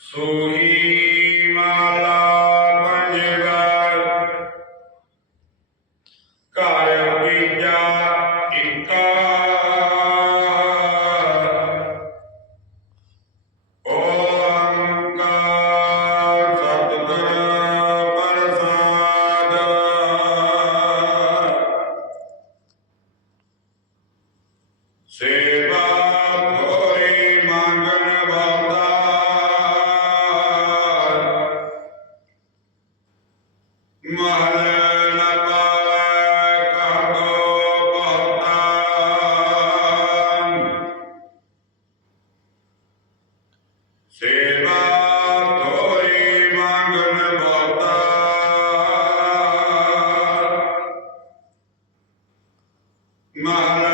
ਸੋਹੀ ਮਾਲਾ ਪੰਜਵਾਰ ਘਰ ਕੀਜਾ Mahalo.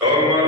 Todo